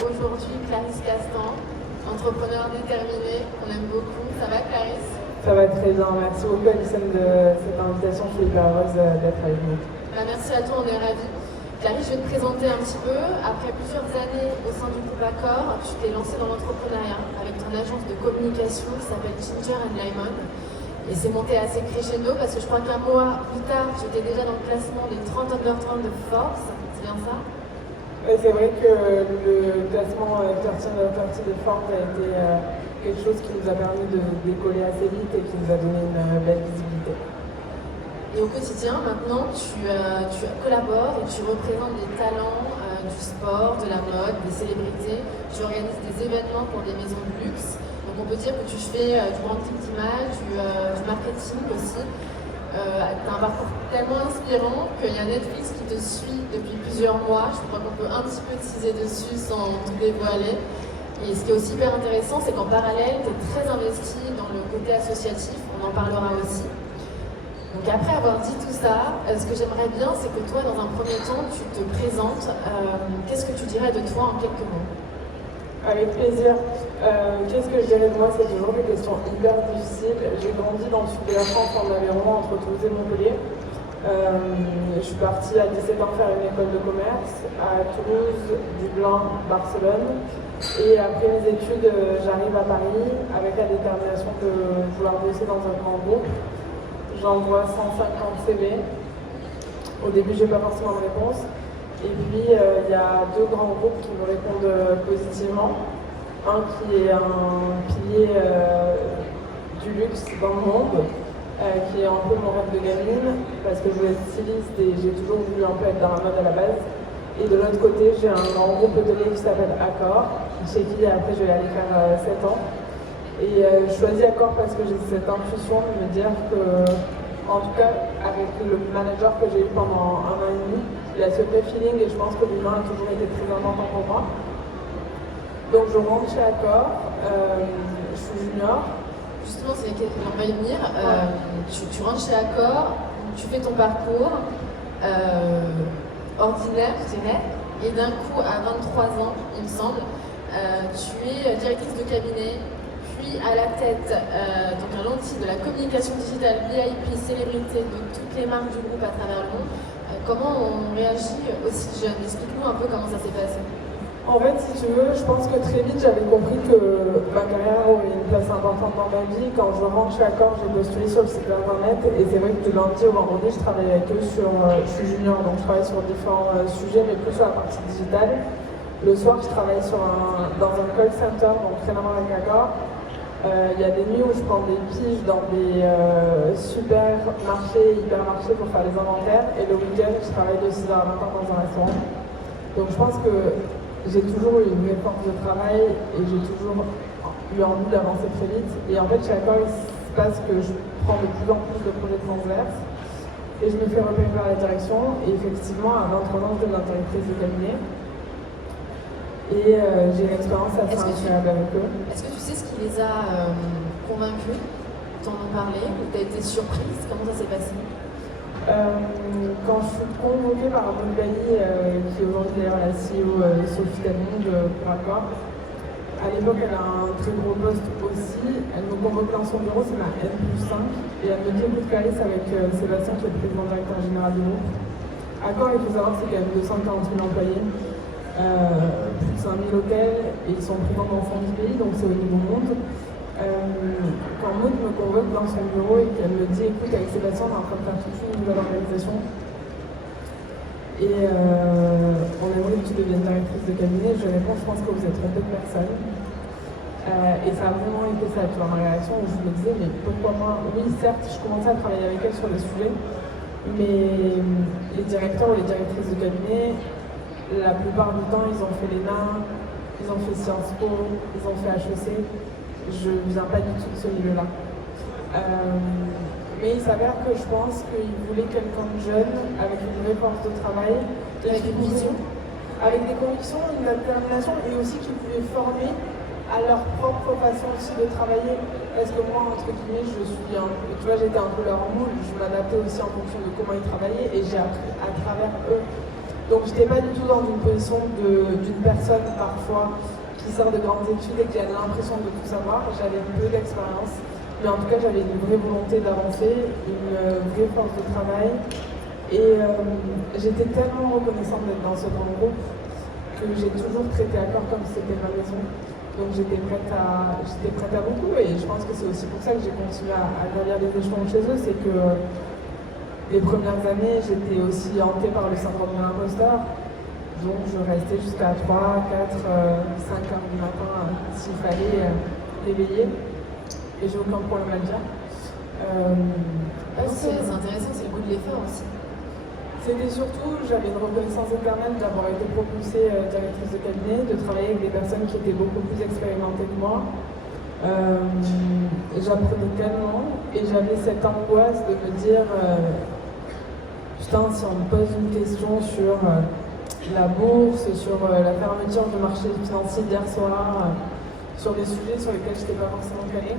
aujourd'hui Clarisse Castan, entrepreneur déterminée, qu'on aime beaucoup. Ça va Clarisse? Ça va très bien, merci beaucoup Alison de cette invitation, je suis hyper heureuse d'être avec vous. Merci à toi, on est ravis. Clarisse, je vais te présenter un petit peu. Après plusieurs années au sein du groupe Accor, tu t'es lancée dans l'entrepreneuriat avec ton agence de communication qui s'appelle Ginger & Lemon. Et c'est monté assez crescendo parce que je crois qu'un mois plus tard, j'étais déjà dans le classement des 30 under 30 de Forbes. C'est bien ça? C'est vrai que le classement 30 under 30 de Forbes a été quelque chose qui nous a permis de décoller assez vite et qui nous a donné une belle visibilité. Et au quotidien, maintenant, tu collabores et tu représentes des talents du sport, de la mode, des célébrités. Tu organises des événements pour des maisons de luxe. Donc on peut dire que tu fais du branding d'image, du marketing aussi. Tu as un parcours tellement inspirant qu'il y a Netflix qui te suit depuis plusieurs mois. Je crois qu'on peut un petit peu teaser dessus sans tout dévoiler. Et ce qui est aussi hyper intéressant, c'est qu'en parallèle, tu es très investi dans le côté associatif. On en parlera aussi. Donc après avoir dit tout ça, ce que j'aimerais bien, c'est que toi, dans un premier temps, tu te présentes. Qu'est-ce que tu dirais de toi en quelques mots? Avec plaisir. Qu'est-ce que je dirais de moi? C'est toujours des questions hyper difficiles. J'ai grandi dans le sud de la France, en Aveyron, entre Toulouse et Montpellier. Je suis partie à 17 ans faire une école de commerce à Toulouse, Dublin, Barcelone. Et après mes études, j'arrive à Paris avec la détermination de vouloir bosser dans un grand groupe. J'envoie 150 CV. Au début, j'ai pas forcément de réponse. Et puis, il y a deux grands groupes qui me répondent positivement. Un qui est un pilier du luxe dans le monde, qui est un peu mon rêve de gamine, parce que je voulais être styliste et j'ai toujours voulu un peu être dans la mode à la base. Et de l'autre côté, j'ai un grand groupe hôtelier qui s'appelle Accor, chez qui après je vais aller faire 7 ans. Et je choisis Accor parce que j'ai cette intuition de me dire que, en tout cas, avec le manager que j'ai eu pendant 1 an et demi, il a ce vrai feeling et je pense que l'humain a toujours été très important pour moi. Donc je rentre chez Accor, je suis junior. Justement, c'est on va y venir. Tu rentres chez Accor, tu fais ton parcours ordinaire, je dirais, et d'un coup, à 23 ans, il me semble, tu es directrice de cabinet, puis à la tête donc un lentille de la communication digitale VIP célébrité de toutes les marques du groupe à travers le monde. Comment on réagit aussi jeune? Explique-nous un peu comment ça s'est passé. En fait, si tu veux, je pense que très vite j'avais compris que ma carrière aurait une place importante dans ma vie. Quand je rentre chez Accor, j'ai postulé sur le site internet et c'est vrai que du lundi au vendredi, je travaille avec eux sur. Je suis junior, donc je travaille sur différents sujets, mais plus sur la partie digitale. Le soir, je travaille dans un call center, donc rien à voir avec Accor. Il y a des nuits où je prends des piges dans des supermarchés, hypermarchés pour faire les inventaires. Et le week-end, je travaille de 6h à 20h dans un restaurant. Donc je pense que j'ai toujours eu une vraie force de travail et j'ai toujours eu envie d'avancer très vite. Et en fait, chez Accor, il se passe que je prends de plus en plus de projets transverses et je me fais repérer par la direction. Et effectivement, à 23 ans, je deviens directrice de cabinet. Et j'ai une expérience assez incroyable avec eux. Est-ce que tu sais ce qui les a convaincus? T'en as parlé ou t'as été surprise? Comment ça s'est passé? Quand je suis convoquée par Maud Bailly, qui est aujourd'hui d'ailleurs la CEO Sophie Talmond pour Accor, à l'époque elle a un très gros poste aussi, elle me convoque dans son bureau, c'est ma N+5, et elle me dit écoute Clarisse avec Sébastien qui est le président directeur général du groupe. Accor, il faut savoir c'est quand même 240 000 employés, plus de 5 000 hôtels, et ils sont présents dans 110 pays, donc c'est au niveau monde. Quand Maud me convoque dans son bureau et qu'elle me dit écoute avec Sébastien on est en train de faire toute une nouvelle organisation et on aimerait que tu deviennes directrice de cabinet, je réponds je pense que vous êtes trompée de personne. Et ça a vraiment été ça, tu vois, ma réaction où je me disais mais pourquoi moi? Oui certes je commençais à travailler avec elle sur des sujets, mais les directeurs ou les directrices de cabinet la plupart du temps ils ont fait l'ENA, ils ont fait Sciences Po, ils ont fait HEC. Je ne viens pas du tout de ce milieu-là. Mais il s'avère que je pense qu'ils voulaient quelqu'un de jeune, avec une vraie force de travail. Avec une vision. Avec des convictions, une détermination, et aussi qui pouvaient former à leur propre façon aussi de travailler. Parce que moi, entre guillemets, tu vois, j'étais un peu leur moule, je m'adaptais aussi en fonction de comment ils travaillaient, et j'ai appris à travers eux Donc je n'étais pas du tout dans une position d'une personne parfois qui sort de grandes études et qui a l'impression de tout savoir. J'avais peu d'expérience, mais en tout cas j'avais une vraie volonté d'avancer, une vraie force de travail. Et j'étais tellement reconnaissante d'être dans ce grand groupe que j'ai toujours traité Accor comme si c'était ma maison. Donc j'étais prête à beaucoup, et je pense que c'est aussi pour ça que j'ai continué à gravir les échelons chez eux. C'est que les premières années, j'étais aussi hantée par le syndrome de l'imposteur. Donc je restais jusqu'à 3, 4, 5 heures du matin s'il fallait l'éveiller. Et j'ai aucun problème à le dire. C'est intéressant, c'est le goût de l'effort aussi. C'était surtout, j'avais une reconnaissance éternelle d'avoir été propulsée directrice de cabinet, de travailler avec des personnes qui étaient beaucoup plus expérimentées que moi. J'apprenais tellement, et j'avais cette angoisse de me dire putain, si on me pose une question sur la bourse, sur la fermeture du marché financier d'hier soir, sur des sujets sur lesquels je n'étais pas forcément calée,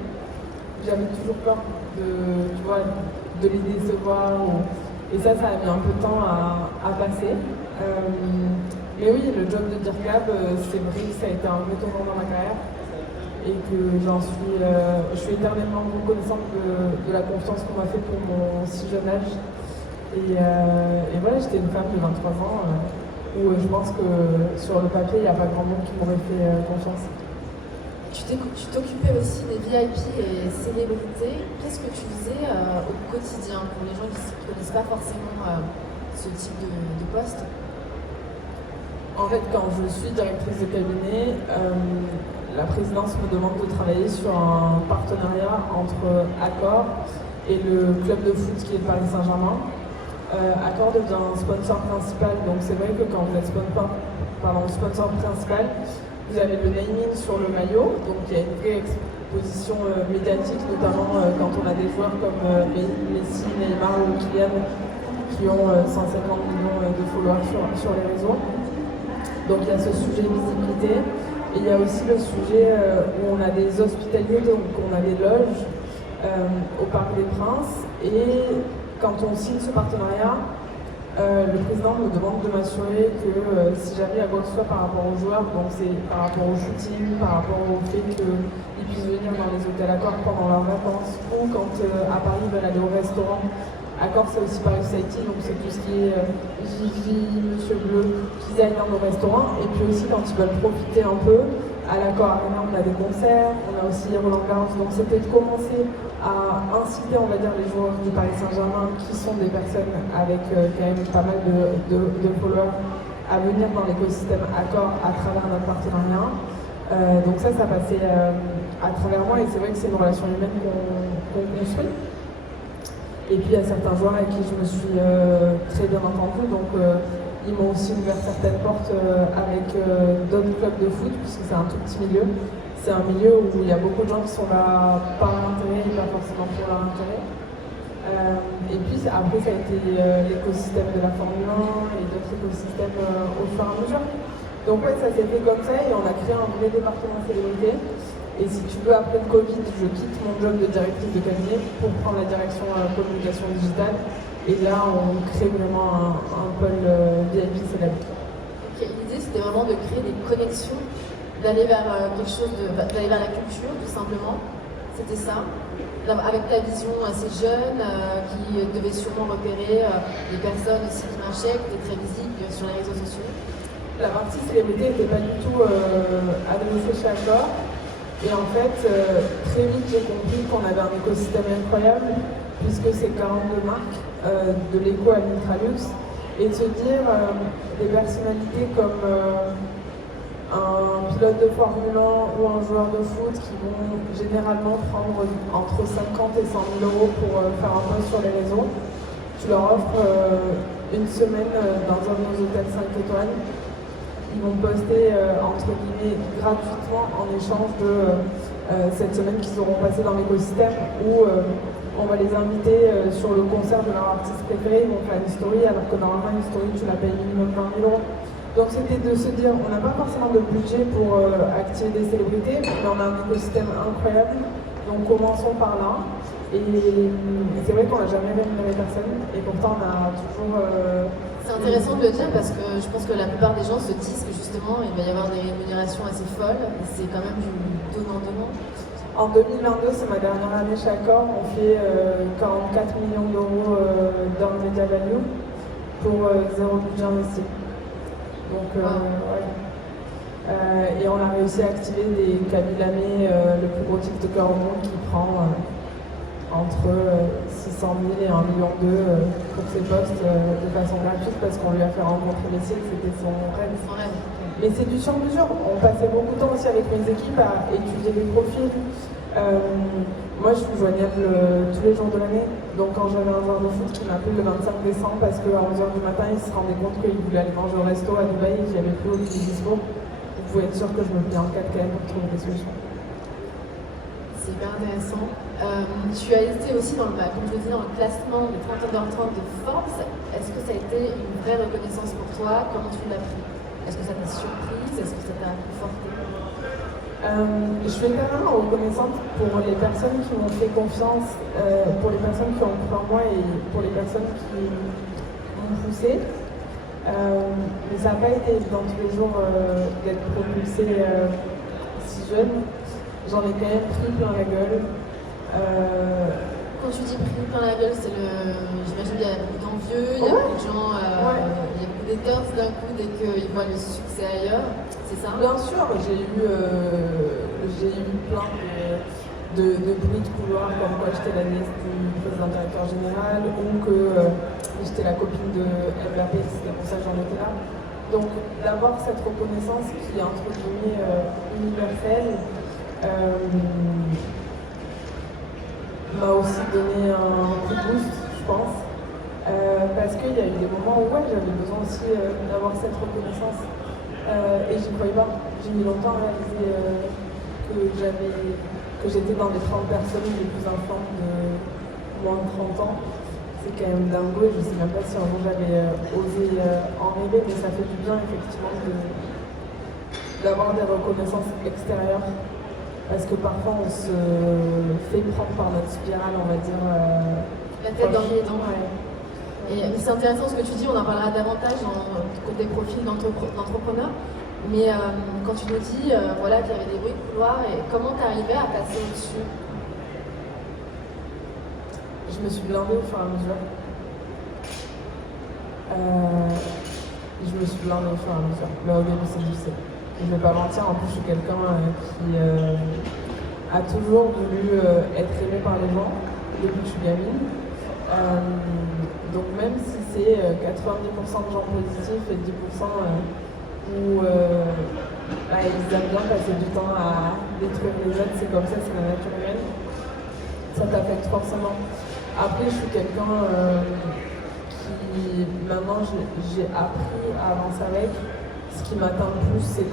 j'avais toujours peur de les décevoir. Et ça a mis un peu de temps à passer. Mais oui, le job de DIRCAB, c'est vrai que ça a été un vrai tournant dans ma carrière. Et que je suis éternellement reconnaissante de la confiance qu'on m'a fait pour mon si jeune âge. Et voilà, j'étais une femme de 23 ans où je pense que sur le papier, il n'y a pas grand monde qui m'aurait fait confiance. Tu t'occupais aussi des VIP et célébrités. Qu'est-ce que tu faisais au quotidien pour les gens qui ne connaissent pas forcément ce type de poste? En fait, quand je suis directrice de cabinet, la présidence me demande de travailler sur un partenariat entre Accor et le club de foot qui est Paris Saint-Germain. Accor devient sponsor principal, donc c'est vrai que quand vous êtes sponsor principal, vous avez le naming sur le maillot, donc il y a une vraie exposition médiatique, notamment quand on a des joueurs comme Messi, Neymar ou Kylian qui ont 150 millions de followers sur les réseaux. Donc il y a ce sujet visibilité, et il y a aussi le sujet où on a des hospitaliers, donc on a des loges au Parc des Princes, et quand on signe ce partenariat, le président me demande de m'assurer que si jamais il y a quoi que ce soit par rapport aux joueurs, donc c'est par rapport au shooting, par rapport au fait qu'ils puissent venir dans les hôtels Accor pendant leurs vacances, ou quand à Paris ils veulent aller au restaurant. Accor, c'est aussi Paris Society, donc c'est tout ce qui est Gigi, Monsieur Bleu, qu'ils aillent dans nos restaurants. Et puis aussi quand ils veulent profiter un peu, à l'Accor Arena, on a des concerts, on a aussi Roland Garros. Donc c'était de commencer à inciter, on va dire, les joueurs du Paris Saint-Germain, qui sont des personnes avec quand même pas mal de followers, à venir dans l'écosystème Accor à travers notre partenariat. Donc ça passait à travers moi, et c'est vrai que c'est une relation humaine qu'on construit. Et puis il y a certains joueurs avec qui je me suis très bien entendue, donc ils m'ont aussi ouvert certaines portes avec d'autres clubs de foot, puisque c'est un tout petit milieu. C'est un milieu où il y a beaucoup de gens qui sont là par intérêt et pas forcément pour leur intérêt. Et puis après ça a été l'écosystème de la Formule 1 et d'autres écosystèmes au fur et à mesure. Donc ouais, ça s'est fait comme ça, et on a créé un vrai département célébrité. Et si tu veux, après le Covid, je quitte mon job de directrice de cabinet pour prendre la direction communication digitale. Et là, on crée vraiment un pôle VIP célèbre. Okay, l'idée, c'était vraiment de créer des connexions, d'aller vers quelque chose, d'aller vers la culture, tout simplement. C'était ça. Avec ta vision assez jeune, qui devait sûrement repérer les personnes aussi qui marchaient, qui étaient très visibles sur les réseaux sociaux. La partie célébrité n'était pas du tout adressée chez Accor. Et en fait, très vite, j'ai compris qu'on avait un écosystème incroyable, puisque c'est 42 marques, de l'éco à l'ultralux, et de se dire des personnalités comme un pilote de Formule 1 ou un joueur de foot qui vont généralement prendre entre 50 et 100 000 euros pour faire un post sur les réseaux. Tu leur offres une semaine dans un de nos hôtels 5 étoiles. Ils vont poster entre guillemets gratuitement en échange de cette semaine qu'ils auront passé dans l'écosystème, où on va les inviter sur le concert de leur artiste préféré. Ils vont faire une story, alors que normalement une story tu la payes minimum 20 000 euros. Donc c'était de se dire, on n'a pas forcément de budget pour activer des célébrités, mais on a un écosystème incroyable, donc commençons par là. Et c'est vrai qu'on n'a jamais rémunéré personne, et pourtant on a toujours... C'est intéressant de le dire parce que je pense que la plupart des gens se disent que justement il va y avoir des rémunérations assez folles. C'est quand même du donnant-donnant. En 2022, c'est ma dernière année chez Accor. On fait 44 millions d'euros dans Media Value pour 0 budget investi. Donc, ouais. Et on a réussi à activer des Kabyle Amé, le plus gros TikToker au monde, qui prend entre 600 000 et 1,2 million pour ses postes de façon gratuite parce qu'on lui a fait rencontrer les sites, c'était son rêve. Mais c'est du sur-mesure. On passait beaucoup de temps aussi avec mes équipes à étudier les profils. Moi, je suis joignable tous les jours de l'année. Donc, quand j'avais un joueur de foot qui m'appelait le 25 décembre parce qu'à 11h du matin, il se rendait compte qu'il voulait aller manger au resto à Dubaï et qu'il n'y avait plus aucune dispo, vous pouvez être sûr que je me plie en 4 quand même pour trouver des solutions. C'est hyper intéressant. Tu as été aussi comme je le disais, dans le classement des 30 under 30 de Forbes. Est-ce que ça a été une vraie reconnaissance pour toi? Comment tu l'as pris? Est-ce que ça t'a surprise? Est-ce que ça t'a conforté? Je suis éternellement reconnaissante pour les personnes qui m'ont fait confiance, pour les personnes qui ont cru en moi et pour les personnes qui m'ont poussée. Mais ça n'a pas été évident tous les jours d'être propulsée si jeune. J'en ai quand même pris plein la gueule. Quand tu dis pris plein la gueule, j'imagine qu'il y a beaucoup d'envieux, il y a beaucoup de gens, il y a beaucoup d'haters d'un coup dès qu'ils voient le succès ailleurs, c'est ça? Bien sûr, j'ai eu plein de bruits de couloir comme quoi j'étais la nièce du président directeur général ou que j'étais la copine de Mbappé, c'était pour ça que j'en étais là. Donc d'avoir cette reconnaissance qui est entre guillemets universelle, m'a aussi donné un coup de boost, je pense, parce qu'il y a eu des moments où j'avais besoin aussi d'avoir cette reconnaissance et j'y croyais pas. J'ai mis longtemps à réaliser que j'étais dans les 30 personnes les plus influentes de moins de 30 ans. C'est quand même dingo et je sais même pas si un jour j'avais osé en rêver, mais ça fait du bien effectivement d'avoir des reconnaissances extérieures. Parce que parfois on se fait prendre par notre spirale, on va dire. La tête dans les dents. Ouais. Et c'est intéressant ce que tu dis, on en parlera davantage côté profil d'entrepreneur. Mais quand tu nous dis qu'il y avait des bruits de couloir, et comment tu arrivais à passer au-dessus? Je me suis blindée au fur et à mesure. Mais au début c'est difficile. Je ne vais pas mentir, en plus je suis quelqu'un qui a toujours voulu être aimé par les gens depuis que je suis gamine. Donc même si c'est 90% de gens positifs et 10% où ils aiment bien passer du temps à détruire les autres, c'est comme ça, c'est la nature humaine. Ça t'affecte forcément. Après, je suis quelqu'un qui, maintenant, j'ai appris à avancer avec. Ce qui m'atteint le plus, c'est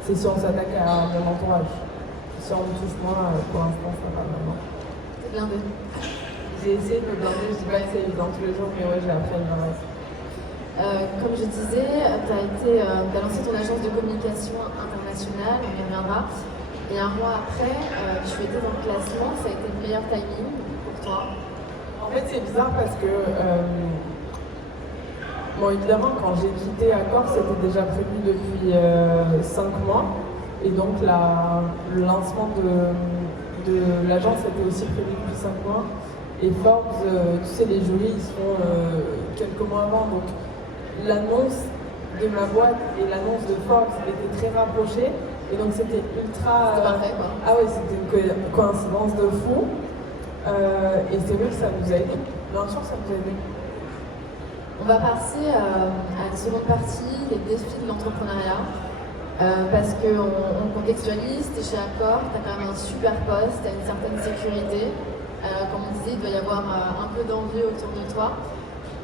c'est si on s'attaque à mon entourage. Si on me touche moi, pour l'instant, ça va maintenant. C'est blindé. J'ai essayé de me blinder, je dis pas que c'est évident tous les jours, mais ouais, j'ai appris à me blinder. Comme je disais, t'as lancé ton agence de communication internationale, on y reviendra. Et un mois après, tu étais dans le classement, ça a été le meilleur timing pour toi? En fait, c'est bizarre parce que bon, évidemment, quand j'ai quitté Accor, c'était déjà prévu depuis 5 mois. Et donc, le lancement de l'agence était aussi prévu depuis 5 mois. Et Forbes, tu sais, les jurys, ils sont quelques mois avant. Donc, l'annonce de ma boîte et l'annonce de Forbes étaient très rapprochées. Et donc, c'était ultra... C'était parfait, quoi. Ah ouais, c'était une coïncidence de fou. Et c'est vrai que ça nous a aidé. Bien sûr, ça nous a aidé. On va passer à la seconde partie, les défis de l'entrepreneuriat. Parce qu'on contextualise, tu es chez Accor, tu as quand même un super poste, tu as une certaine sécurité. Comme on disait, il doit y avoir un peu d'envie autour de toi.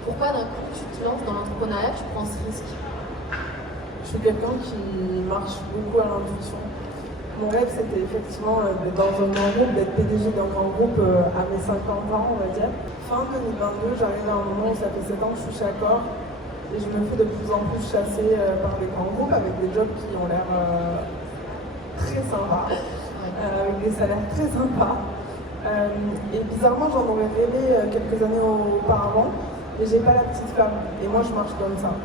Pourquoi d'un coup tu te lances dans l'entrepreneuriat, tu prends ce risque? Je suis quelqu'un qui marche beaucoup à l'intuition. Mon rêve, c'était effectivement d'être dans un grand groupe, d'être PDG d'un grand groupe à mes 50 ans, on va dire. Fin 2022, j'arrive à un moment où ça fait 7 ans que je suis chez Accor et je me fais de plus en plus chasser par des grands groupes avec des jobs qui ont l'air très sympas, avec des salaires très sympas. Et bizarrement, j'en aurais rêvé quelques années auparavant. mais j'ai pas la petite femme. Et moi, je marche comme ça.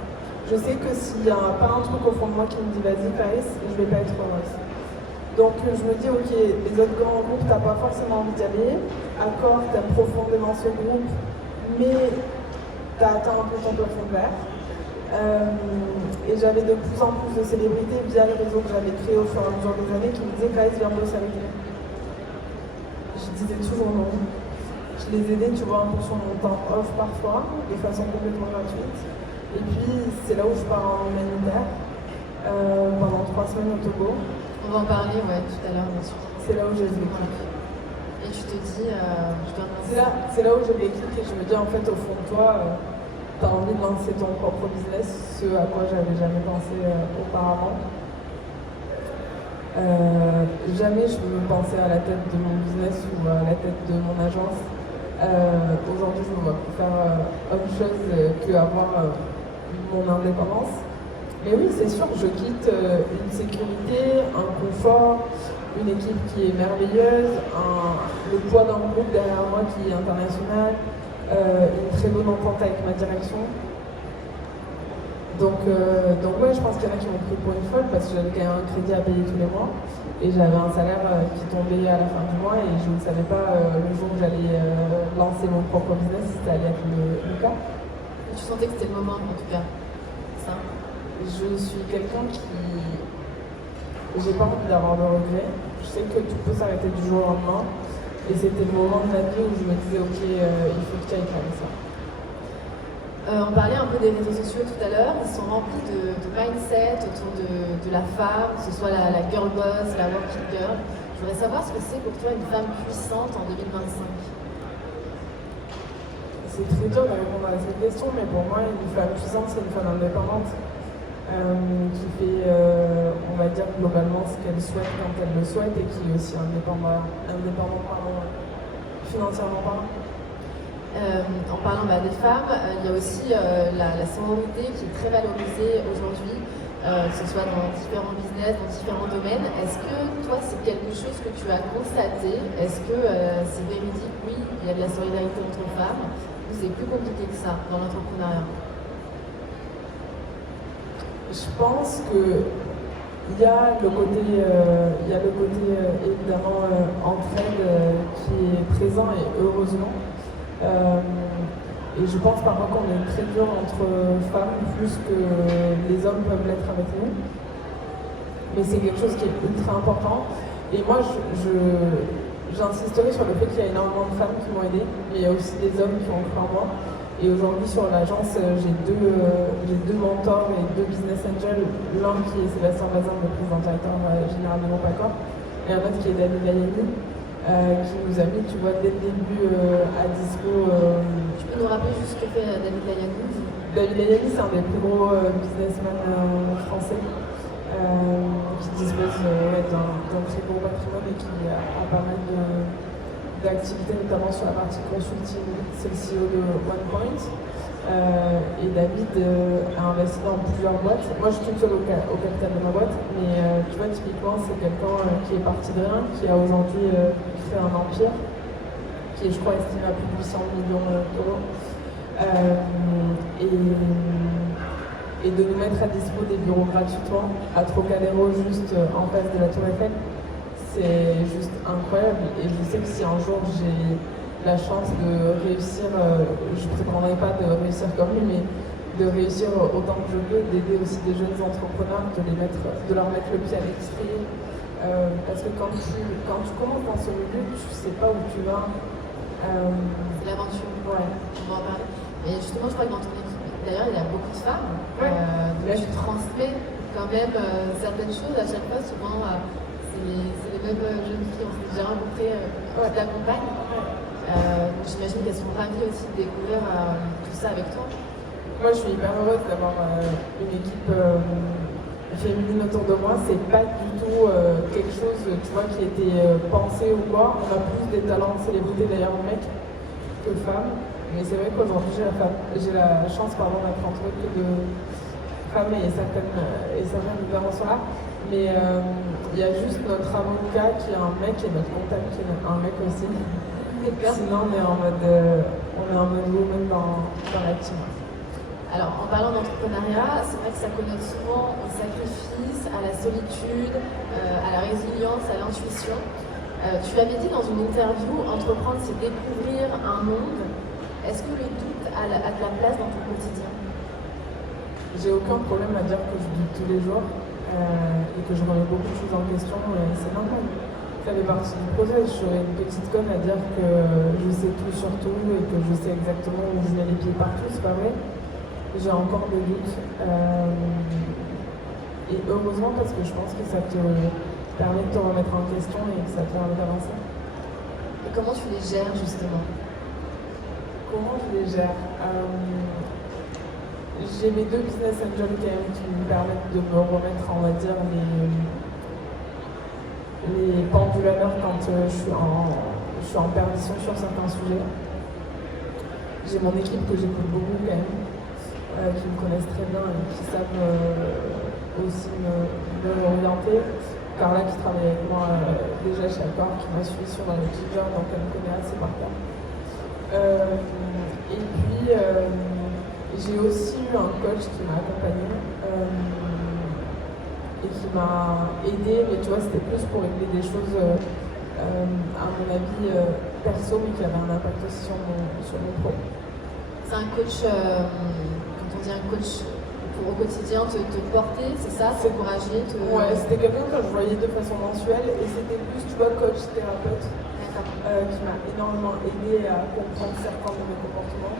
Je sais que s'il n'y a pas un truc au fond de moi qui me dit vas-y, Clarisse, je vais pas être heureuse. Donc je me dis, ok, les autres grands groupes, t'as pas forcément envie d'y aller. Accord, t'aimes profondément ce groupe, mais t'as atteint un peu ton plafond de verre. Et j'avais de plus en plus de célébrités via le réseau que j'avais créé au fur et à mesure des années qui me disaient Clarisse, viens bosser avec nous. Je disais toujours non. Je les aidais, tu vois, un peu sur mon temps off parfois, de façon complètement gratuite. Et puis c'est là où je pars en humanitaire pendant 3 semaines au Togo. On va en parler, ouais, tout à l'heure, bien sûr. C'est là où j'ai vécu. Et tu te dis, je dois lancer. C'est là où j'ai vécu et je me dis, en fait, au fond de toi, t'as envie de lancer ton propre business, ce à quoi j'avais jamais pensé auparavant. Jamais je me pensais à la tête de mon business ou à la tête de mon agence. Aujourd'hui, je me vois plus faire autre chose qu'avoir mon indépendance. Mais oui, c'est sûr, je quitte une sécurité, un confort, une équipe qui est merveilleuse, le poids d'un groupe derrière moi qui est international, une très bonne entente avec ma direction. Donc ouais, je pense qu'il y en a qui m'ont pris pour une folle parce que j'avais quand même un crédit à payer tous les mois et j'avais un salaire qui tombait à la fin du mois et je ne savais pas le jour où j'allais lancer mon propre business si ça allait être le cas. Et tu sentais que c'était le moment en tout cas, ça? Je suis quelqu'un qui... J'ai pas envie d'avoir de regrets. Je sais que tout peut s'arrêter du jour au lendemain. Et c'était le moment de ma vie où je me disais, ok, il faut que tu ailles faire ça. On parlait un peu des réseaux sociaux tout à l'heure. Ils sont remplis de mindset autour de la femme, que ce soit la girl boss, la working girl. Je voudrais savoir ce que c'est pour toi une femme puissante en 2025. C'est très dur de répondre à cette question, mais pour moi, une femme puissante, c'est une femme indépendante. Qui fait, on va dire, globalement ce qu'elle souhaite quand elle le souhaite et qui est aussi indépendant financièrement parlant. En parlant des femmes, il y a aussi la sororité qui est très valorisée aujourd'hui, que ce soit dans différents business, dans différents domaines. Est-ce que toi, c'est quelque chose que tu as constaté? Est-ce que c'est véridique? Oui, il y a de la solidarité entre femmes, ou c'est plus compliqué que ça dans l'entrepreneuriat? Je pense que il y a le côté évidemment entraide qui est présent et heureusement. Et je pense parfois qu'on est très dur entre femmes plus que les hommes peuvent l'être avec nous. Mais c'est quelque chose qui est ultra important. Et moi, j'insisterai sur le fait qu'il y a énormément de femmes qui m'ont aidée, mais il y a aussi des hommes qui ont cru en moi. Et aujourd'hui sur l'agence, j'ai deux mentors et 2 business angels. L'un qui est Sébastien Bazin, le président directeur général de Montpacor, et un autre qui est David Layani, qui nous a mis, tu vois, dès le début à dispo. Tu peux nous rappeler juste ce que fait David Layani? David Layani, c'est un des plus gros businessmen français, qui dispose d'un très gros patrimoine et qui a pas mal d'activités, notamment sur la partie consulting. C'est le CEO de OnePoint. Et David a investi dans plusieurs boîtes. Moi, je suis toute seule au capital de ma boîte, mais tu vois, typiquement, c'est quelqu'un qui est parti de rien, qui a aujourd'hui créé un empire, qui est, je crois, estimé à plus de 800 millions d'euros. Et de nous mettre à dispo des bureaux gratuitement à Trocadéro, juste en face de la Tour Eiffel. C'est juste incroyable et je sais que si un jour j'ai la chance de réussir, je ne prétendrai pas de réussir comme lui, mais de réussir autant que je peux, d'aider aussi des jeunes entrepreneurs, de leur mettre le pied à l'étrier. Parce que quand tu commences dans ce milieu, tu ne sais pas où tu vas. C'est l'aventure. Ouais. On va en parler. Et justement, je crois que dans ton équipe, d'ailleurs, il y a beaucoup de femmes. Ouais. Donc tu transmets quand même certaines choses à chaque fois, souvent. C'est les mêmes jeunes filles, on s'est déjà rencontrées, qui t'accompagnent. J'imagine qu'elles sont ravies aussi de découvrir tout ça avec toi. Moi, je suis hyper heureuse d'avoir une équipe féminine autour de moi. C'est pas du tout quelque chose, tu vois, qui a été pensé ou quoi. On a plus des talents de célébrité d'ailleurs mecs que femmes. Mais c'est vrai qu'aujourd'hui, j'ai la chance d'être entourée que de femmes et certaines différences là. Mais il y a juste notre avocat qui est un mec et notre comptable qui est un mec aussi. Sinon, on est en mode on est un mode woman dans la team. Alors, en parlant d'entrepreneuriat, c'est vrai que ça connote souvent au sacrifice, à la solitude, à la résilience, à l'intuition. Tu l'avais dit dans une interview, entreprendre, c'est découvrir un monde. Est-ce que le doute a de la place dans ton quotidien? J'ai aucun problème à dire que je doute tous les jours et que je remets beaucoup de choses en question, c'est normal. Ça fait partie du projet. Je serais une petite conne à dire que je sais tout sur tout et que je sais exactement où je mets les pieds partout, c'est pas vrai. J'ai encore des doutes. Et heureusement parce que je pense que ça te permet de te remettre en question et que ça te permet d'avancer. Et comment tu les gères justement? Comment je les gère? J'ai mes 2 business angels quand même qui me permettent de me remettre, on va dire, les pendules à l'heure quand je suis en perdition sur certains sujets. J'ai mon équipe que j'écoute beaucoup quand même. Qui me connaissent très bien et qui savent aussi me orienter. Carla qui travaille avec moi déjà chez Accor, qui m'a suivi sur le Ginger, donc elle me connaît assez par cœur. Et puis j'ai aussi eu un coach qui m'a accompagnée et qui m'a aidée, mais tu vois c'était plus pour régler des choses à mon avis perso, mais qui avaient un impact aussi sur mon pro. C'est un coach, quand on dit un coach pour au quotidien te porter, c'est ça, t'encourager, Ouais, c'était quelqu'un que je voyais de façon mensuelle et c'était plus, tu vois, coach thérapeute qui m'a énormément aidé à comprendre certains de mes comportements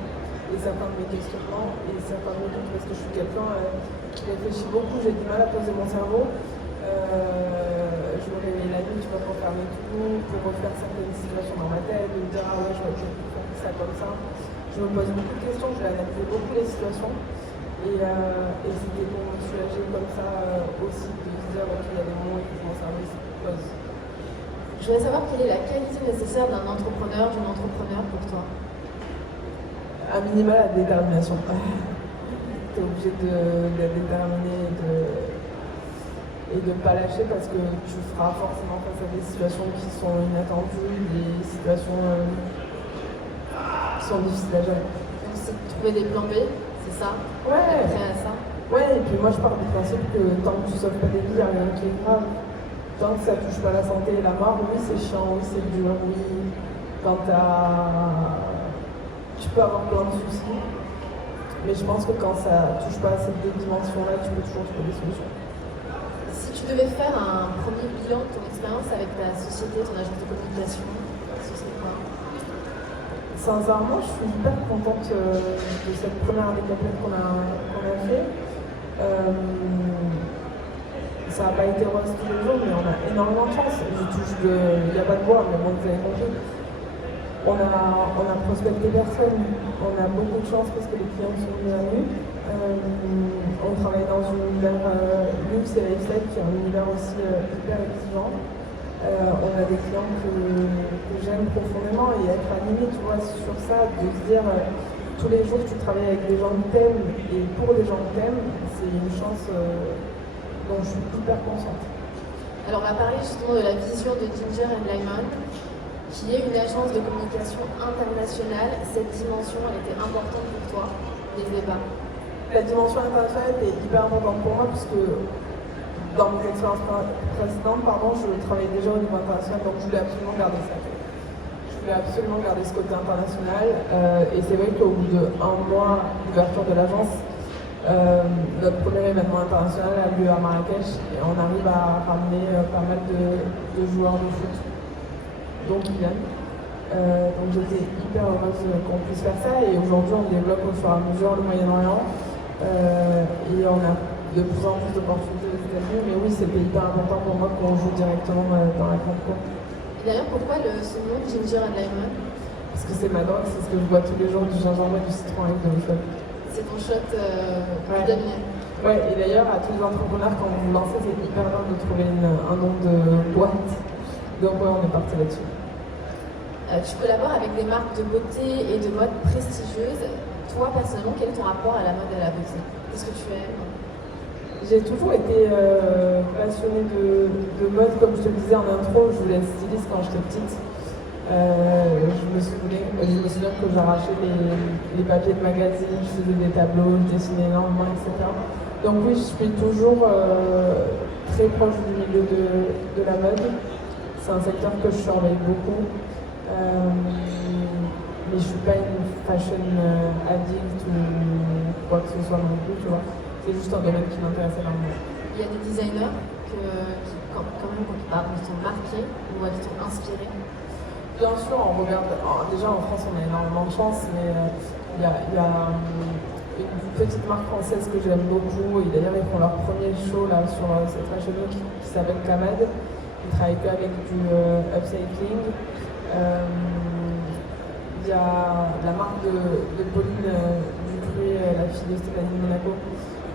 et certains de mes questionnements et certains de mes doutes parce que je suis quelqu'un qui réfléchit beaucoup, j'ai du mal à poser mon cerveau. Je me réveille la nuit, tu vois, pour faire mes tout, pour refaire certaines situations dans ma tête, de me dire ah ouais, je vais faire ça comme ça. Je me pose beaucoup de questions, je vais analyser beaucoup les situations et c'était pour me soulager comme ça aussi de se dire ok, il y a des moments où mon cerveau se pose. Je voudrais savoir quelle est la qualité nécessaire d'un entrepreneur, d'une entrepreneur pour toi? À minima, la détermination. Tu es obligé d'être déterminé et de ne pas lâcher parce que tu feras forcément face à des situations qui sont inattendues, des situations qui sont difficiles à gérer. Donc c'est de trouver des plans B, c'est ça? Ouais. Prêt à ça? Ouais, et puis moi je pars du principe que tant que tu sauves pas des vies, il n'y a rien qui est grave. Tant que ça touche pas la santé et la mort, oui c'est chiant, oui c'est dur, oui. Quand tu peux avoir plein de soucis, mais je pense que quand ça touche pas à ces 2 dimensions-là, tu peux toujours trouver des solutions. Si tu devais faire un premier bilan de ton expérience avec ta société, ton agence de communication, ce serait quoi? Sincèrement, je suis hyper contente de cette première année complète qu'on a fait. Ça n'a pas été rose tous les jours, mais on a énormément de chance. Il n'y a pas de bois, mais bon, vous avez compris. On a prospecté personne, on a beaucoup de chance parce que les clients sont venus à nous. On travaille dans un univers luxe et lifestyle qui est un univers aussi hyper exigeant. On a des clients que j'aime profondément et être animé, tu vois, sur ça, de se dire tous les jours tu travailles avec des gens que t'aimes et pour des gens que t'aimes, c'est une chance dont je suis hyper consciente. Alors on va parler justement de la vision de Ginger & Lemon, qui est une agence de communication internationale. Cette dimension, elle était importante pour toi, les débats? La dimension internationale était hyper importante pour moi puisque dans mes expériences précédentes, je travaillais déjà au niveau international, donc je voulais absolument garder ça. Je voulais absolument garder ce côté international et c'est vrai qu'au bout d'1 mois d'ouverture de l'agence, notre premier événement international a lieu à Marrakech et on arrive à ramener pas mal de joueurs de foot, dont Kylian. Donc j'étais hyper heureuse qu'on puisse faire ça et aujourd'hui on développe au fur et à mesure le Moyen-Orient et on a de plus en plus d'opportunités aux États-Unis, mais oui c'était hyper important pour moi qu'on joue directement dans la grande cour. Et d'ailleurs pourquoi ce nom Ginger & Lemon? Parce que c'est ma drogue, c'est ce que je bois tous les jours, du gingembre et du citron avec de l'eau chaude. C'est ton shot d'avenir. Ouais, et d'ailleurs à tous les entrepreneurs quand vous vous lancez c'est hyper rare de trouver un nom de boîte, donc ouais on est parti là-dessus. Tu collabores avec des marques de beauté et de mode prestigieuses. Toi, personnellement, quel est ton rapport à la mode et à la beauté? Qu'est-ce que tu aimes? J'ai toujours été passionnée de mode, comme je te le disais en intro, je voulais être styliste quand j'étais petite. Je me souviens que j'arrachais les papiers de magazine, je faisais des tableaux, je dessinais énormément, etc. Donc oui, je suis toujours très proche du milieu de la mode. C'est un secteur que je surveille beaucoup. Mais je suis pas une fashion addict ou quoi que ce soit non plus, tu vois. C'est juste un domaine qui m'intéresse énormément. Il y a des designers qui quand même, quand ils parlent, ils sont marqués ou elles sont inspirés. Bien sûr, on regarde. Déjà en France, on a énormément de chance, mais il y a une petite marque française que j'aime beaucoup. Et d'ailleurs, ils font leur premier show là sur cette fashion week qui s'appelle Kamad. Ils travaillent qu'avec du upcycling. Il y a la marque de Pauline Ducruet, la fille de Stéphanie Monaco,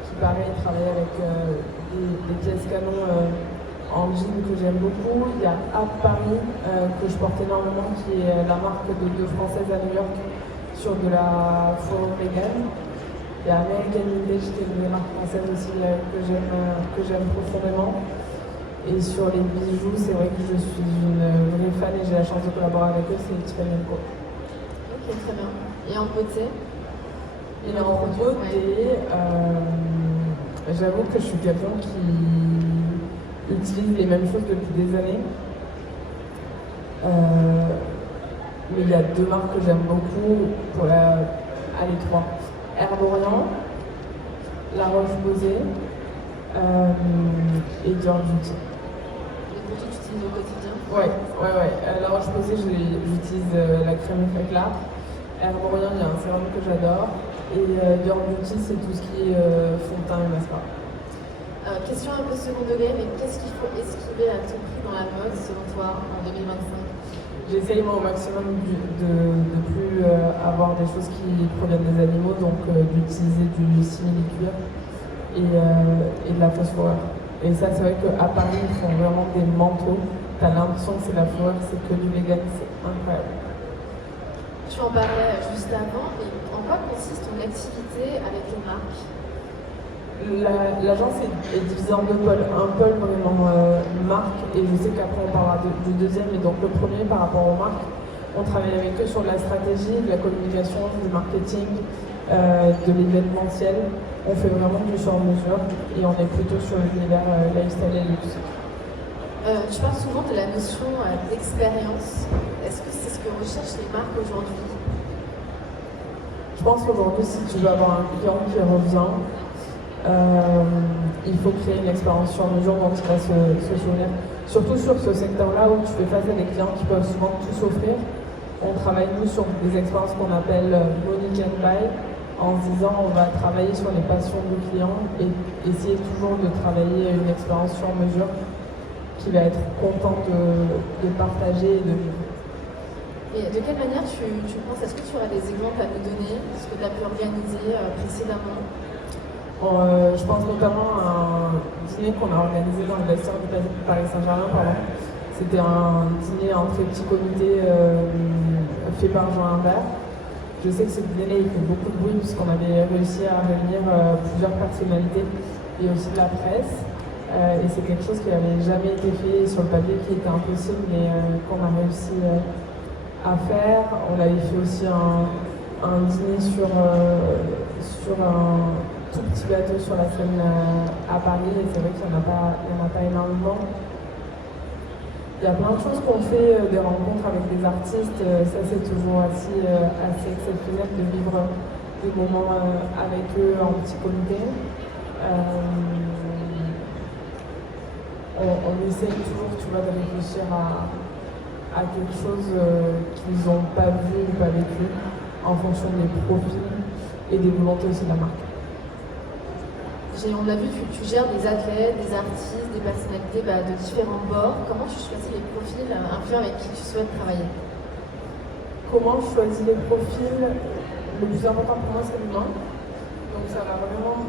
qui pareil travaille avec des pièces canons en jean que j'aime beaucoup. Il y a à Paris, que je porte énormément, qui est la marque de deux Françaises à New York sur de la fourrure vegan. Il y a American Vintage, qui est une marque française aussi que j'aime profondément. Et sur les bijoux, c'est vrai que je suis une vraie fan et j'ai la chance de collaborer avec eux, c'est Tiffany & Co. Ok, très bien. Et en beauté? Et en beauté, j'avoue que je suis quelqu'un qui utilise les mêmes choses depuis des années. Mais il y a deux marques que j'aime beaucoup, allez, trois. Herborian, La Roche-Posay et Dior Beauty. Les produits que tu utilises au quotidien? Ouais. La Roche-Posay, j'utilise la crème éclat. Herborian, il y a un sérum que j'adore. Et Dior Beauty, c'est tout ce qui est fond de teint et mascara. Question un peu second degré, mais qu'est-ce qu'il faut esquiver à tout prix dans la mode, selon toi, en 2025? J'essaye moi au maximum de plus avoir des choses qui proviennent des animaux, donc d'utiliser du simili-cuir et de la fausse fourrure. Et ça, c'est vrai qu'à Paris, ils font vraiment des manteaux. T'as l'impression que c'est la fourrure, c'est que du vegan, c'est incroyable. Tu en parlais juste avant, mais en quoi consiste ton activité avec les marques? L'agence est divisée en deux pôles. Un pôle vraiment marque, et je sais qu'après on parlera du deuxième, et donc le premier par rapport aux marques. On travaille avec eux sur de la stratégie, de la communication, du marketing, de l'événementiel. On fait vraiment du sur-mesure et on est plutôt sur l'univers lifestyle et luxe. Tu parles souvent de la notion d'expérience. Est-ce que c'est ce que recherchent les marques aujourd'hui? Je pense qu'aujourd'hui, si tu veux avoir un client qui revient, il faut créer une expérience sur mesure dont il va se souvenir. Surtout sur ce secteur-là où tu fais face à des clients qui peuvent souvent tout s'offrir. On travaille nous sur des expériences qu'on appelle money can buy, en se disant on va travailler sur les passions du client et essayer toujours de travailler une expérience sur mesure qu'il va être content de partager et de vivre. Et de quelle manière tu penses, est-ce que tu aurais des exemples à nous donner, ce que tu as pu organiser précédemment? Je pense notamment à un dîner qu'on a organisé dans le vestiaire du Paris Saint-Germain. C'était un dîner en très petit comité fait par Jean Humbert. Je sais que ce dîner-là, il fait beaucoup de bruit puisqu'on avait réussi à réunir plusieurs personnalités et aussi de la presse. Et c'est quelque chose qui n'avait jamais été fait sur le papier, qui était impossible, mais qu'on a réussi à faire. On avait fait aussi un dîner sur un tout petit bateau sur la Seine à Paris, et c'est vrai qu'il n'y en a pas énormément. Il y a plein de choses qu'on fait, des rencontres avec des artistes, ça c'est toujours assez exceptionnel de vivre des moments avec eux en petit comité. On essaie toujours, tu vois, de réfléchir à quelque chose qu'ils n'ont pas vu ou pas vécu en fonction des profils et des volontés aussi de la marque. On l'a vu, tu gères des athlètes, des artistes, des personnalités de différents bords. Comment tu choisis les profils influents avec qui tu souhaites travailler? Comment je choisis les profils? Le plus important pour moi, c'est l'humain. Donc ça va vraiment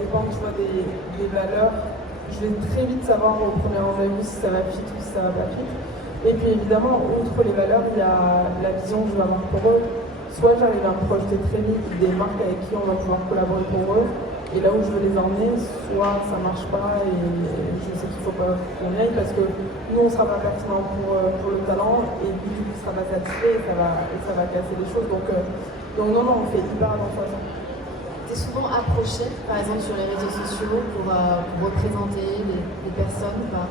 dépendre, tu vois, des valeurs. Je vais très vite savoir au premier rendez-vous si ça va fit ou si ça va pas fit. Et puis évidemment, outre les valeurs, il y a la vision que je vais avoir pour eux. Soit j'arrive à me projeter très vite des marques avec qui on va pouvoir collaborer pour eux, Et là où je veux les emmener, soit ça marche pas et je sais qu'il faut pas qu'on y aille parce que nous on sera pas pertinent pour le talent et lui il sera pas satisfait et ça va casser les choses. Donc non, on fait hyper attention à ça. Tu es souvent approché, par exemple sur les réseaux sociaux, pour représenter des personnes ou pas?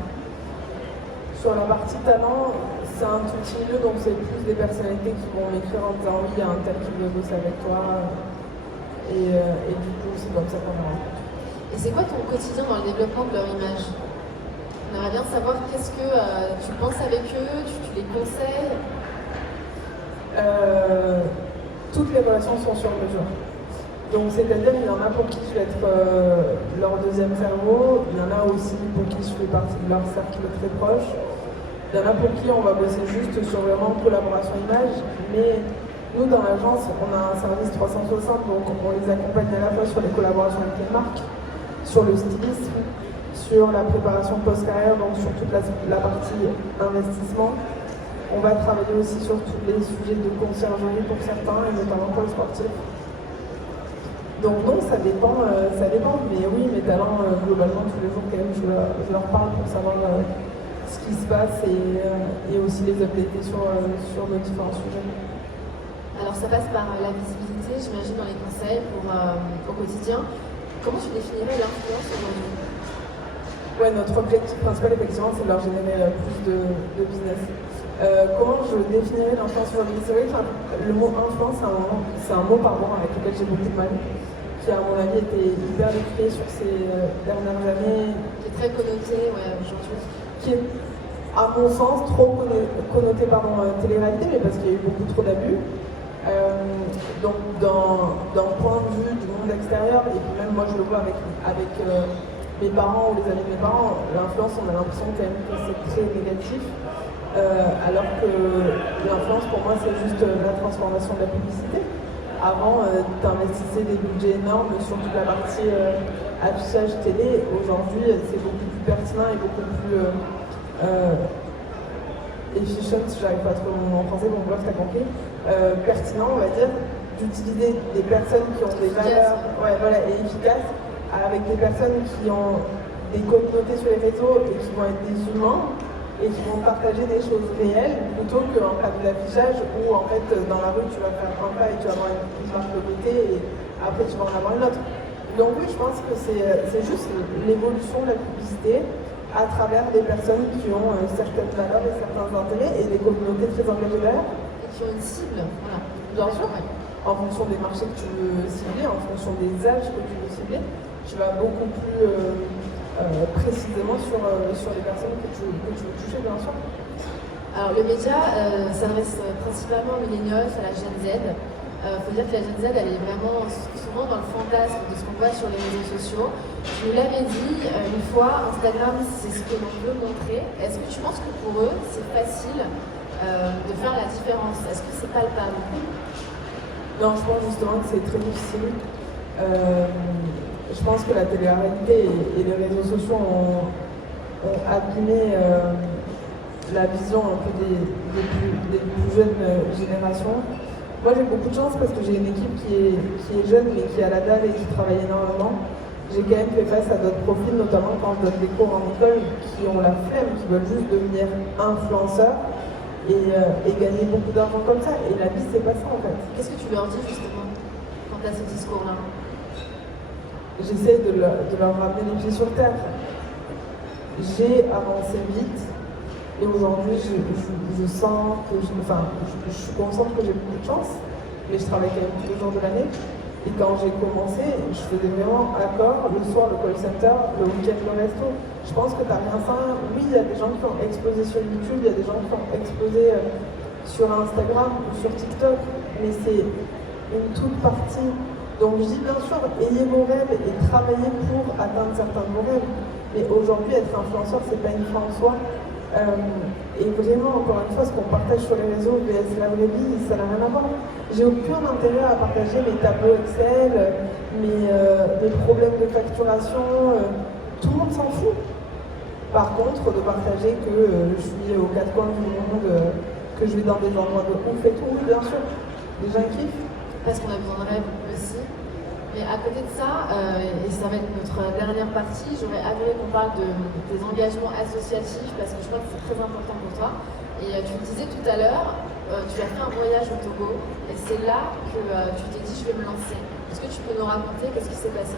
Sur la partie talent, c'est un tout petit milieu, donc c'est plus des personnalités qui vont m'écrire en disant oui, il y a un tel qui veut bosser avec toi. Et du coup, c'est comme ça qu'on les rencontre. Et c'est quoi ton quotidien dans le développement de leur image? On aimerait bien savoir qu'est-ce que tu penses avec eux, tu les conseilles? Toutes les relations sont sur mesure. Donc c'est-à-dire qu'il y en a pour qui je vais être leur deuxième cerveau, il y en a aussi pour qui je fais partie de leur cercle très proche, il y en a pour qui on va bosser juste sur vraiment collaboration image, mais nous dans l'agence on a un service 360, donc on les accompagne à la fois sur les collaborations avec les marques, sur le stylisme, sur la préparation post-carrière, donc sur toute la partie investissement. On va travailler aussi sur tous les sujets de conciergerie pour certains, et notamment pour les sportifs. Donc non, ça dépend, mais oui, mes talents, globalement, tous les jours, quand même, je leur parle pour savoir ce qui se passe et aussi les updater sur nos différents sujets. Alors ça passe par la visibilité, j'imagine, dans les conseils au quotidien. Comment tu définirais l'influence aujourd'hui? Ouais, notre objectif principal, effectivement, c'est de leur générer plus de business. Comment je définirais l'influence aujourd'hui? C'est vrai que le mot influence, c'est un mot pardon, avec lequel j'ai beaucoup de mal, qui à mon avis était hyper décrié sur ces dernières années. Qui est très connoté aujourd'hui. Qui est, à mon sens, trop connoté télé-réalité, mais parce qu'il y a eu beaucoup trop d'abus. Donc d'un point de vue du monde extérieur, et puis même moi je le vois avec mes parents ou les amis de mes parents, l'influence on a l'impression quand même que c'est très négatif, alors que l'influence pour moi c'est juste la transformation de la publicité. Avant tu investissais des budgets énormes sur toute la partie affichage télé, aujourd'hui c'est beaucoup plus pertinent et beaucoup plus efficient, si j'arrive pas trop en français, bon bref t'as compris, pertinent on va dire, d'utiliser des personnes qui ont des valeurs et efficaces avec des personnes qui ont des communautés sur les réseaux et qui vont être des humains et qui vont partager des choses réelles plutôt qu'en cas de l'affichage où en fait dans la rue tu vas faire un pas et tu vas avoir une marque de côté et après tu vas en avoir une autre. Donc oui, je pense que c'est juste l'évolution de la publicité à travers des personnes qui ont certaines valeurs et certains intérêts et des communautés très engagées derrière. Et qui ont une cible, voilà. Bien sûr, en fonction des marchés que tu veux cibler, en fonction des âges que tu veux cibler, tu vas beaucoup plus précisément sur les personnes que tu veux toucher, bien sûr. Alors le média s'adresse principalement aux milléniaux, à la Gen Z. Faut dire que la Gen Z, elle est vraiment souvent dans le fantasme de ce qu'on voit sur les réseaux sociaux. Je vous l'avais dit une fois, Instagram, c'est ce que l'on veut montrer. Est-ce que tu penses que pour eux, c'est facile de faire la différence? Est-ce que c'est palpable? Non, je pense justement que c'est très difficile. Je pense que la télé-réalité et les réseaux sociaux ont abîmé la vision un peu des plus jeunes générations. Moi j'ai beaucoup de chance parce que j'ai une équipe qui est jeune mais qui a la dalle et qui travaille énormément. J'ai quand même fait face à d'autres profils, notamment quand je donne des cours en école, qui ont la flemme, qui veulent juste devenir influenceurs et gagner beaucoup d'argent comme ça. Et la vie c'est pas ça en fait. Qu'est-ce que tu leur dis justement quand tu as ce discours-là? J'essaie de leur ramener les pieds sur terre. J'ai avancé vite. Et aujourd'hui, je sens que je suis consciente que j'ai beaucoup de chance, mais je travaille quand même tous les jours de l'année. Et quand j'ai commencé, je faisais vraiment accord, le soir le call center, le week-end le resto. Je pense que t'as rien ça. Oui, il y a des gens qui ont explosé sur YouTube, il y a des gens qui ont explosé sur Instagram ou sur TikTok, mais c'est une toute partie. Donc je dis bien sûr, ayez vos rêves et travaillez pour atteindre certains de vos rêves. Mais aujourd'hui, être influenceur, c'est pas une fin en soi. Et vraiment, encore une fois, ce qu'on partage sur les réseaux, VS la vraie vie, ça n'a rien à voir. J'ai aucun intérêt à partager mes tableaux Excel, mes problèmes de facturation, tout le monde s'en fout. Par contre, de partager que je suis aux quatre coins du monde, que je vais dans des endroits de ouf et tout, oui, bien sûr, les gens kiffent. Parce qu'on a besoin de rêve aussi. Mais à côté de ça, et ça va être notre dernière partie, j'aurais adoré qu'on parle des engagements associatifs parce que je crois que c'est très important pour toi. Et tu le disais tout à l'heure, tu as fait un voyage au Togo et c'est là que tu t'es dit je vais me lancer. Est-ce que tu peux nous raconter qu'est-ce qui s'est passé?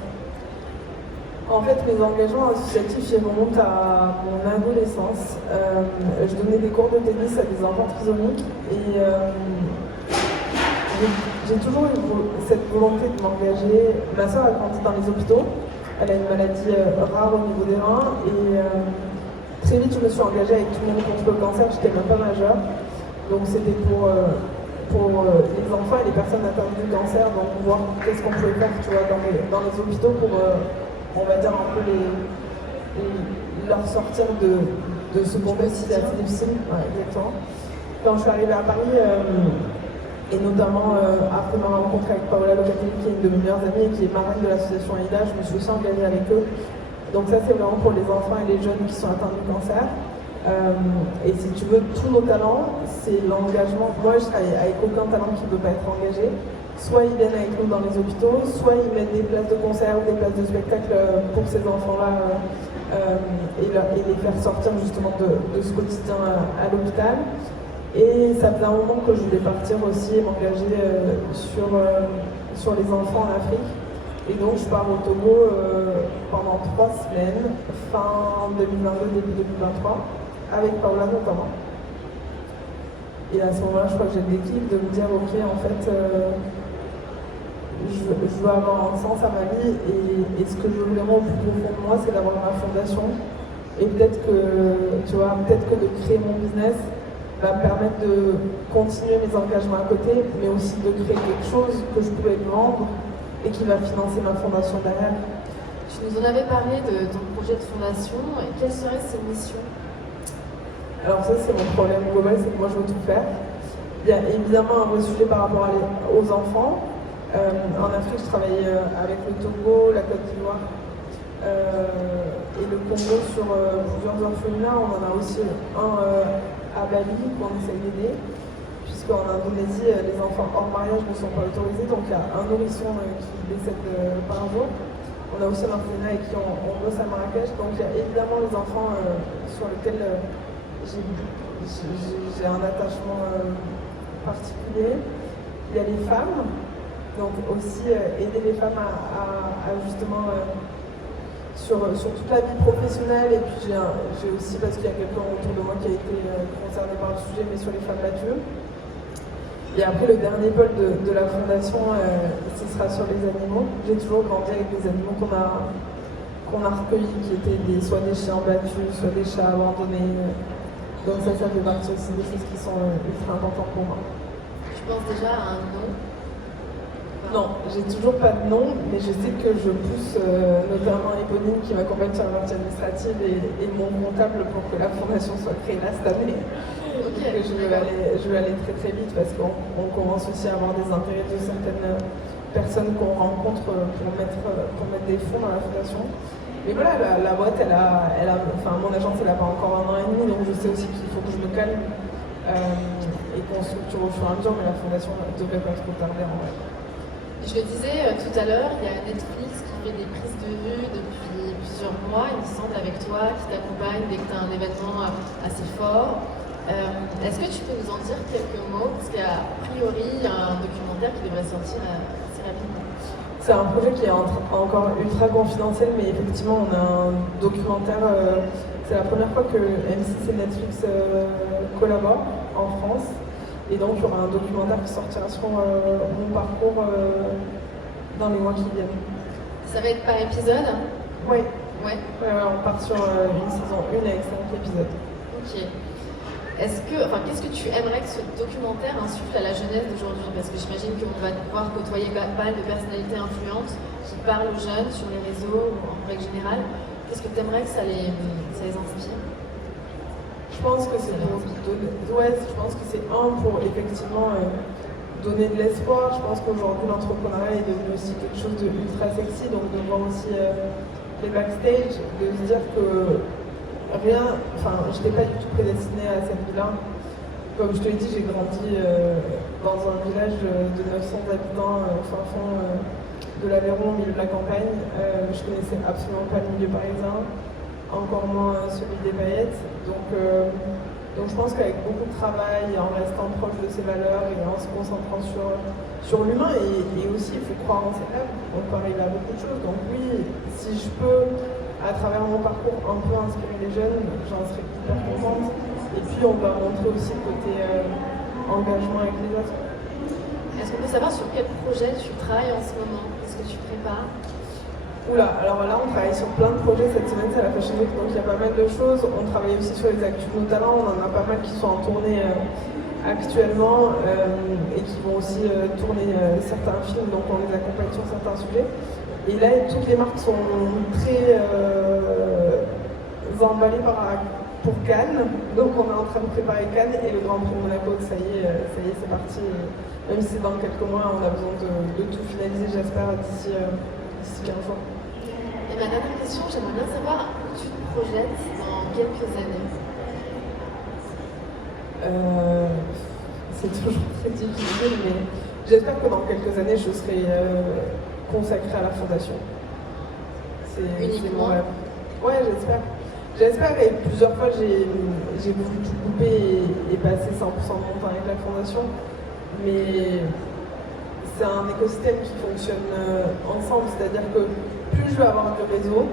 En fait, mes engagements associatifs, ils remontent à mon adolescence. Je donnais des cours de tennis à des enfants trisomiques et j'ai toujours eu cette volonté de m'engager. Ma soeur a grandi dans les hôpitaux. Elle a une maladie rare au niveau des reins et très vite je me suis engagée avec tout le monde contre le cancer. J'étais même pas majeure. Donc c'était pour les enfants et les personnes atteintes du cancer, donc voir qu'est-ce qu'on pouvait faire, tu vois, dans les hôpitaux pour, on va dire, un peu leur sortir de ce contexte qui est assez difficile. Ouais, exactement. Quand je suis arrivée à Paris, et notamment après ma rencontre avec Paola Locatelli, qui est une de mes meilleures amies et qui est marraine de l'association AIDA, je me suis aussi engagée avec eux. Donc ça, c'est vraiment pour les enfants et les jeunes qui sont atteints du cancer. Et si tu veux, tous nos talents, c'est l'engagement. Moi, je travaille avec aucun talent qui ne peut pas être engagé. Soit ils viennent avec nous dans les hôpitaux, soit ils mettent des places de concert ou des places de spectacle pour ces enfants-là et les faire sortir justement de ce quotidien à l'hôpital. Et ça faisait un moment que je voulais partir aussi et m'engager sur les enfants en Afrique. Et donc je pars au Togo pendant 3 semaines, fin 2022, début 2023, avec Paola notamment. Et à ce moment-là, je crois que j'ai le déclic de me dire, ok, en fait, je veux avoir un sens à ma vie et ce que je veux vraiment au plus profond de moi, c'est d'avoir ma fondation. Et peut-être que, tu vois, peut-être que de créer mon business va me permettre de continuer mes engagements à côté, mais aussi de créer quelque chose que je pouvais vendre et qui va financer ma fondation derrière. Tu nous en avais parlé de ton projet de fondation. Et quelles seraient ces missions? Alors ça, c'est mon problème global, c'est que moi, je veux tout faire. Il y a évidemment un vrai sujet par rapport aux enfants. En Afrique, je travaille avec le Togo, la Côte d'Ivoire et le Congo sur plusieurs orphelinats. On en a aussi un à Bali qu'on essaye d'aider, puisqu'en Indonésie, les enfants hors mariage ne sont pas autorisés, donc il y a un nourrisson qui décède par jour. On a aussi un orphelinat avec qui on bosse à Marrakech, donc il y a évidemment les enfants sur lesquels j'ai un attachement particulier. Il y a les femmes, donc aussi aider les femmes à justement sur toute la vie professionnelle, et puis j'ai aussi, parce qu'il y a quelqu'un autour de moi qui a été concerné par le sujet, mais sur les femmes battues. Et après, le dernier pôle de la fondation, ce sera sur les animaux. J'ai toujours grandi avec des animaux qu'on a recueillis, qui étaient soit des chiens battus, soit des chats abandonnés. Donc ça fait partie aussi des choses qui sont ultra importantes pour moi. Tu penses déjà à un nom? Non, j'ai toujours pas de nom, mais je sais que je pousse notamment Éponine qui m'accompagne sur la partie administrative et mon comptable pour que la fondation soit créée là cette année. Okay. Je vais aller très très vite parce qu'on commence aussi à avoir des intérêts de certaines personnes qu'on rencontre pour mettre des fonds dans la fondation. Mais voilà, la boîte, enfin mon agence elle n'a pas encore 1 an et demi, donc je sais aussi qu'il faut que je me calme et qu'on structure au fur et à mesure, mais la fondation ne devrait pas trop tarder en vrai. Je le disais tout à l'heure, il y a Netflix qui fait des prises de vue depuis plusieurs mois, il me semble, avec toi, qui t'accompagne dès que tu as un événement assez fort. Est-ce que tu peux nous en dire quelques mots? Parce qu'a priori, il y a un documentaire qui devrait sortir assez rapidement. C'est un projet qui est encore ultra confidentiel, mais effectivement, on a un documentaire. C'est la première fois que M6 et Netflix collaborent en France. Et donc, il y aura un documentaire qui sortira sur mon parcours dans les mois qui viennent. Ça va être par épisode? Oui. Ouais. On part sur une saison 1 avec 5 épisodes. Ok. Qu'est-ce que tu aimerais que ce documentaire insuffle à la jeunesse d'aujourd'hui? Parce que j'imagine qu'on va pouvoir côtoyer pas mal de personnalités influentes qui parlent aux jeunes sur les réseaux ou en règle générale. Qu'est-ce que tu aimerais que ça les inspire? Je pense que c'est pour effectivement donner de l'espoir. Je pense qu'aujourd'hui l'entrepreneuriat est devenu aussi quelque chose de ultra sexy, donc de voir aussi les backstage, de se dire que je n'étais pas du tout prédestinée à cette vie-là. Comme je te l'ai dit, j'ai grandi dans un village de 900 habitants au fin fond de l'Aveyron au milieu de la campagne. Je connaissais absolument pas le milieu parisien, encore moins celui des paillettes. Donc je pense qu'avec beaucoup de travail, en restant proche de ses valeurs et en se concentrant sur l'humain, et aussi il faut croire en ses rêves, on peut arriver à beaucoup de choses. Donc oui, si je peux, à travers mon parcours, un peu inspirer les jeunes, j'en serais hyper contente. Et puis on va montrer aussi le côté engagement avec les autres. Est-ce qu'on peut savoir sur quel projet tu travailles en ce moment? Qu'est-ce que tu prépares? Oula, alors là on travaille sur plein de projets cette semaine, c'est la Fashion Week, donc il y a pas mal de choses. On travaille aussi sur les actus de nos talents, on en a pas mal qui sont en tournée actuellement et qui vont aussi tourner certains films, donc on les accompagne sur certains sujets. Et là toutes les marques sont très emballées pour Cannes, donc on est en train de préparer Cannes et le Grand Prix de Monaco, ça y est c'est parti. Même si c'est dans quelques mois, on a besoin de tout finaliser, j'espère, d'ici 15 jours. Et ma dernière question, j'aimerais bien savoir où tu te projettes dans quelques années. C'est toujours très difficile, mais j'espère que dans quelques années, je serai consacrée à la fondation. Uniquement. Ouais, j'espère. J'espère, et plusieurs fois, j'ai voulu tout couper et passer 100% de mon temps avec la fondation. Mais c'est un écosystème qui fonctionne ensemble, c'est-à-dire que plus je vais avoir du réseau,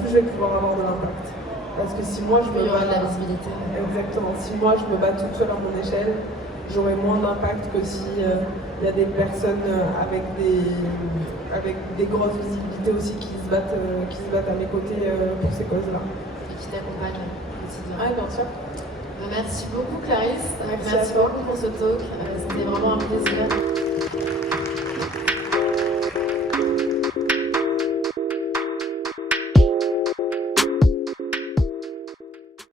plus je vais pouvoir avoir de l'impact. Parce que si moi je me bats, de la visibilité. Exactement, si moi je me bats toute seule à mon échelle, j'aurai moins d'impact que si y a des personnes avec des grosses visibilités aussi qui se battent à mes côtés pour ces causes-là. Et qui t'accompagnent au quotidien. Ah, bien sûr. Merci beaucoup Clarisse. Merci beaucoup pour ce talk. C'était vraiment un plaisir.